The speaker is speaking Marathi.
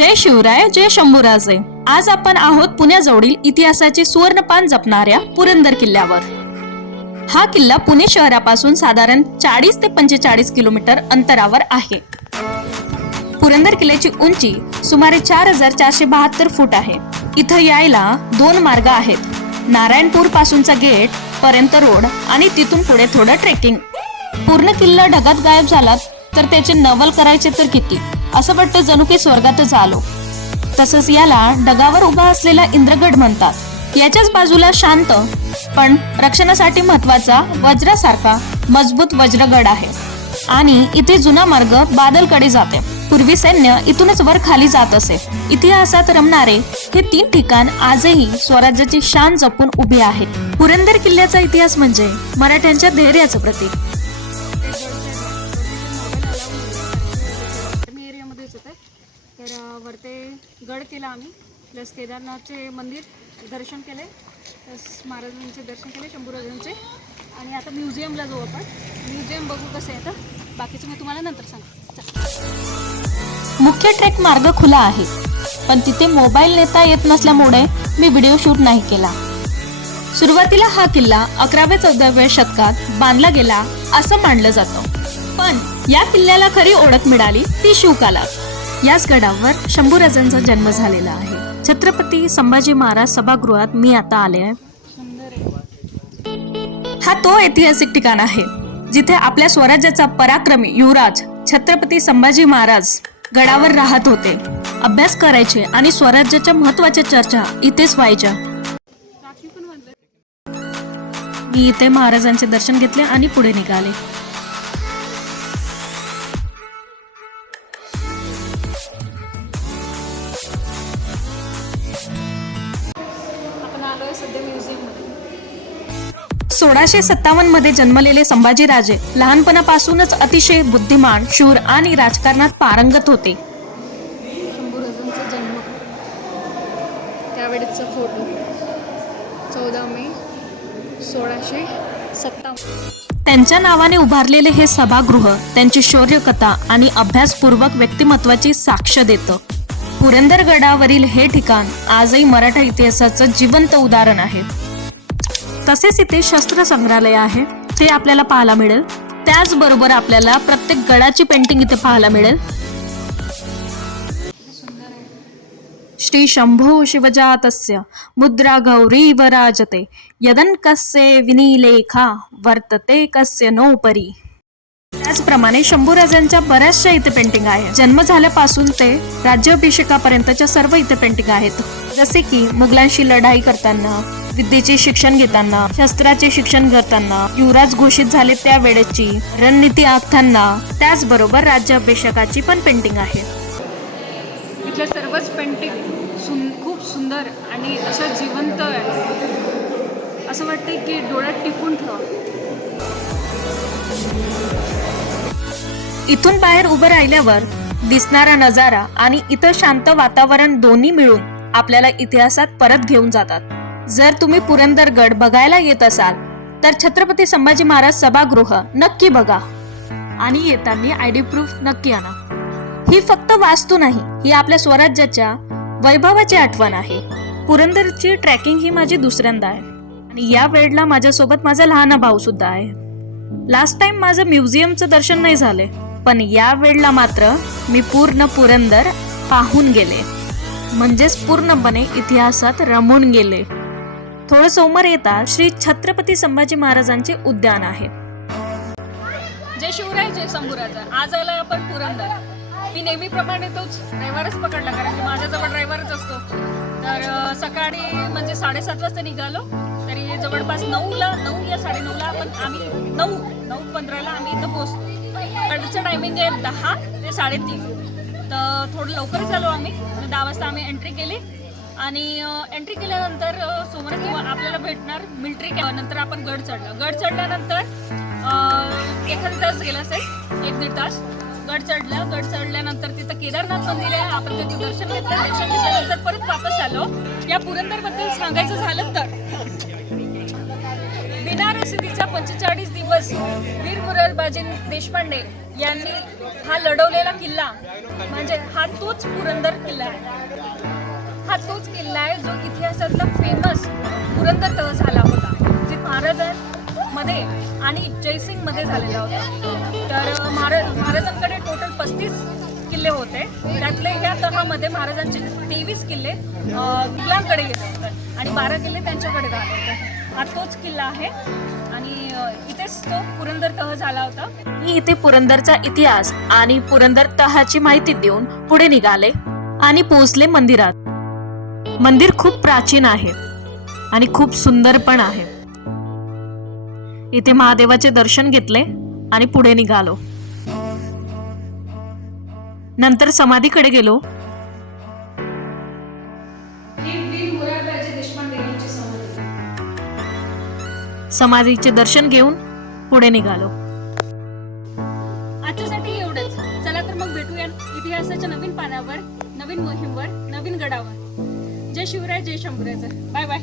जय शिवराय जय शंभूराजे. आज आपण आहोत पुण्याजवळील इतिहासाचे सुवर्णपान जपणाऱ्या पुरंदर किल्ल्यावर. हा किल्ला पुणे शहरापासून साधारण चाळीस ते पंचेचाळीस किलोमीटर अंतरावर आहे. पुरंदर किल्ल्याची उंची सुमारे चार हजार चारशे बहात्तर फूट आहे. इथं यायला दोन मार्ग आहेत. नारायणपूर पासूनचा गेट पर्यंत रोड आणि तिथून पुढे थोडं ट्रेकिंग पूर्ण किल्ला ढगात गायब झाला तर त्याचे नवल करायचे तर किती? असं वाटतं जणू काही स्वर्गातच आलो. तसंच याला डगावर उभा असलेला इंद्रगड म्हणतात. याच्याच बाजूला शांत पण रक्षणासाठी महत्त्वाचा वज्रासारखा मजबूत वज्रगड आहे. आणि इथे जुना मार्ग बादलकडे जाते. पूर्वी सैन्य इथूनच वर खाली जात असे. इतिहासात रमणारे हे तीन ठिकाण आजही स्वराज्याची शान जपून उभे आहेत. पुरंदर किल्ल्याचा इतिहास म्हणजे मराठ्यांच्या धैर्याचं प्रतीक. ते गड केला आम्ही. प्लस केदारनाथचे मंदिर दर्शन केले. प्लस महाराजांचे दर्शन केले शंभूराजांचे. आणि आता म्युझियमला जाऊ आपण. म्युझियम बघू कसं आहे तर बाकीचं मी तुम्हाला नंतर सांगते. मुख्य ट्रेक मार्ग खुला आहे. पण तिथे मोबाईल नेता येत नसल्यामुळे मी व्हिडिओ शूट नाही केला. सुरुवातीला हा किल्ला अकराव्या चौदाव्या शतकात बांधला गेला असं मानलं जातं. पण या किल्ल्याला खरी ओळख मिळाली ती शिवकालात. याच गडावर शंभूराजांचा जन्म झालेला आहे. छत्रपती संभाजी महाराज सभागृहात मी आता आले आहे. हा तो ऐतिहासिक ठिकाण आहे जिथे आपल्या स्वराज्याचा पराक्रमी युवराज छत्रपती संभाजी महाराज गडावर राहत होते. अभ्यास करायचे आणि स्वराज्याच्या महत्त्वाच्या चर्चा इथेच व्हायच्या. मी इथे महाराजांचे दर्शन घेतले आणि पुढे निघाले. सध्या म्युझियममध्ये सोळाशे सत्तावन्नमध्ये जन्मलेले संभाजीराजे लहानपणापासूनच अतिशय बुद्धिमान शूर आणि राजकारणात पारंगत होते. शंभूराजांचा जन्म. त्यावेळेचा फोटो चौदा मे सोळाशे सत्तावन्न. त्यांच्या नावाने उभारलेले हे सभागृह त्यांची शौर्यकथा आणि अभ्यासपूर्वक व्यक्तिमत्वाची साक्ष देतं. पुरंदरगडावरील हे ठिकाण आजही मराठा इतिहासाचं जिवंत उदाहरण आहे. तसेच इथे शस्त्र संग्रहालय आहे. ते आपल्याला पाहायला मिळेल. त्याचबरोबर आपल्याला प्रत्येक गडाची पेंटिंग इथे पाहायला मिळेल. श्री शंभो शिवजातस्य मुद्रा गौरी वराजते. यदन कस्य विनिलेखा वर्तते कस्य नोपरी. त्याचप्रमाणे शंभूराजांच्या बऱ्याचशा इथे पेंटिंग आहे जन्म झाल्यापासून ते राज्याभिषेकापर्यंतच्या सर्व इथे पेंटिंग आहेत. जसे की मुघलांशी लढाई करताना विद्येचे शिक्षण घेताना शस्त्राचे शिक्षण करताना युवराज घोषित झाले त्या वेळेची रणनीती आखताना त्याचबरोबर राज्याभिषेकाची पण पेंटिंग आहे. इथल्या सर्वच पेंटिंग सुन खूप सुंदर आणि अशा जिवंत आहे. असं वाटतंय की डोळ्यात टिपून ठेवा. इथून बाहेर उभं राहिल्यावर दिसणारा नजारा आणि इतर शांत वातावरण दोन्ही मिळून आपल्याला इतिहासात परत घेऊन जातात. जर तुम्ही पुरंदरगड बघायला येत असाल तर छत्रपती संभाजी महाराज सभागृह नक्की बघा. आणि येताना आयडी प्रूफ नक्की आणा. ही फक्त वास्तू नाही ही आपल्या स्वराज्याच्या वैभवाची आठवण आहे. पुरंदरची ट्रॅकिंग ही माझी दुसऱ्यांदा आहे. आणि या वेळेला माझ्यासोबत माझा लहान भाऊ सुद्धा आहे. लास्ट टाइम माझं म्युझियमचं दर्शन नाही झाले पण या वेळेला मात्र मी पूर्ण पुरंदर पाहून गेले. म्हणजेच पूर्णपणे इतिहासात रमून गेले. थोडं समोर येता श्री छत्रपती संभाजी महाराजांचे उद्यान आहे. जय शिवराय जय संभुराजा. आज आला आपण पुरंदर. मी नेहमीप्रमाणे तोच ड्रायव्हरच पकडला कारण की माझ्याजवळ ड्रायव्हरच असतो. तर सकाळी म्हणजे साडेसात वाजता निघालो. म्हणजे जवळपास नऊला नऊ या साडेनऊला आपण आम्ही नऊ नऊ पंधराला आम्ही इथं पोहोचलो कडचं टायमिंग आहे म्हणजे दहा ते साडेतीन. तर थोडं लवकर झालो आम्ही. म्हणजे दहा वाजता आम्ही एंट्री केली. आणि एंट्री केल्यानंतर समोर किंवा आपल्याला भेटणार मिल्ट्री कॅम्प नंतर आपण गड चढला गड चढल्यानंतर एखादा तास गेला असेल एक दीड तास. गड चढला गड चढल्यानंतर तिथं केदारनाथ मंदिर आहे. आपण त्याचं दर्शन घेतलं. दर्शन घेतल्यानंतर परत वापस आलो. या पुरंदरबद्दल सांगायचं झालं तर. विना पंचेचाळीस दिवस वीर मुरलबाजी देशपांडे यांनी हा लढवलेला किल्ला म्हणजे हा तोच पुरंदर किल्ला आहे. हा तोच किल्ला आहे जो इतिहासातला फेमस पुरंदर तह झाला होता जे महाराजांमध्ये आणि जयसिंगमध्ये झालेला होता. तर महाराज महाराजांकडे टोटल पस्तीस किल्ले होते. त्यातले ह्या तहामध्ये महाराजांचे तेवीस किल्ले अं, येत होते आणि बारा किल्ले त्यांच्याकडे राहत होते. हा तोच किल्ला आहे. आणि इथेच तो पुरंदर तह झाला होता. मी इथे पुरंदरचा इतिहास आणि पुरंदर तहाची माहिती देऊन पुढे निघाले आणि पोहोचले मंदिरात. मंदिर खूप प्राचीन आहे आणि खूप सुंदर पण आहे. इथे महादेवाचे दर्शन घेतले आणि पुढे निघालो. नंतर समाधीकडे गेलो समाधीचे दर्शन घेऊन पुढे निघालो. आजच्यासाठी एवढंच. चला तर मग भेटूया इतिहासाच्या नवीन पानावर नवीन मोहीमवर नवीन गडावर. जय शिवराय जय शंभूराज. Bye bye.